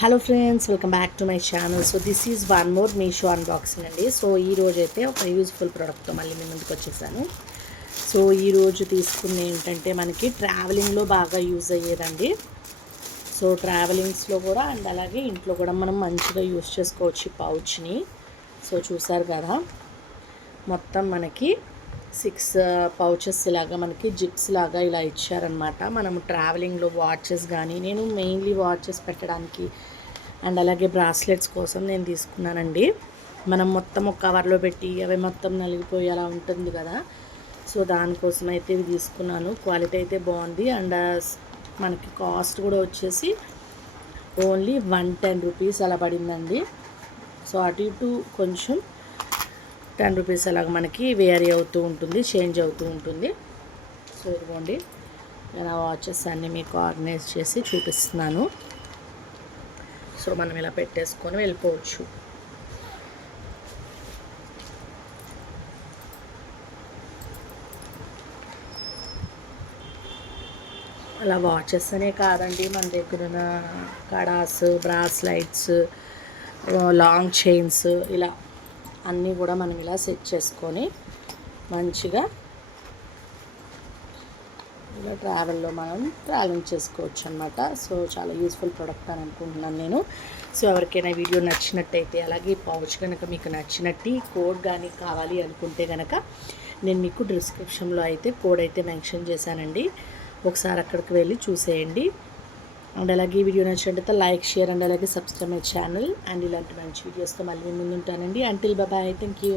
Hello friends, welcome back to my channel. So this is one more Meesho unboxing అండి. So ఈరోజు అయితే ఒక useful ప్రోడక్ట్తో మళ్ళీ మీ ముందుకు వచ్చేసాను. సో ఈరోజు తీసుకున్న ఏంటంటే మనకి ట్రావెలింగ్లో బాగా యూజ్ అయ్యేదండి. సో ట్రావెలింగ్స్లో కూడా అండ్ అలాగే ఇంట్లో కూడా మనం మంచిగా యూజ్ చేసుకోవచ్చు ఈ పౌచ్ని. సో చూసారు కదా, మొత్తం మనకి 6 పౌచెస్ లాగా మనకి జిప్స్ లాగా ఇలా ఇచ్చారనమాట. మనము ట్రావెలింగ్లో వాచెస్ కానీ, నేను మెయిన్లీ వాచెస్ పెట్టడానికి అండ్ అలాగే బ్రాస్లెట్స్ కోసం నేను తీసుకున్నానండి. మనం మొత్తం ఒక కవర్లో పెట్టి అవి మొత్తం నలిగిపోయి అలా ఉంటుంది కదా. సో దానికోసం అయితే ఇవి తీసుకున్నాను. క్వాలిటీ అయితే బాగుంది అండ్ మనకి కాస్ట్ కూడా వచ్చేసి ఓన్లీ 110 రూపీస్ అలా పడిందండి. సో అటు ఇటు కొంచెం 10 రూపీస్ అలాగ మనకి వేరీ అవుతూ ఉంటుంది, చేంజ్ అవుతూ ఉంటుంది. సో ఇదిగోండి, నేను ఆ వాచెస్ అన్నీ మీకు ఆర్గనైజ్ చేసి చూపిస్తున్నాను. సో మనం ఇలా పెట్టేసుకొని వెళ్ళిపోవచ్చు. అలా వాచెస్ అనే కాదండి, మన దగ్గర ఉన్న కడాస్, బ్రాస్లైట్స్, లాంగ్ చైన్స్ ఇలా అన్నీ కూడా మనం ఇలా సెట్ చేసుకొని మంచిగా ఇలా ట్రావెల్లో మనం ట్రావెలింగ్ చేసుకోవచ్చు అనమాట. సో చాలా యూస్ఫుల్ ప్రోడక్ట్ అని అనుకుంటున్నాను నేను. సో ఎవరికైనా వీడియో నచ్చినట్టయితే, అలాగే పౌచ్ కనుక మీకు నచ్చినట్టు కోడ్ కానీ కావాలి అనుకుంటే కనుక నేను మీకు డిస్క్రిప్షన్లో అయితే కోడ్ అయితే మెన్షన్ చేశానండి. ఒకసారి అక్కడికి వెళ్ళి చూసేయండి. అండ్ అలాగే ఈ వీడియో నచ్చినట్టయితే లైక్, షేర్ అండ్ అలాగే సబ్స్క్రైబ్ మై ఛానల్. అండ్ ఇలాంటి మంచి వీడియోస్తో మళ్ళీ ముందు ఉంటానండి. Until bye, thank you.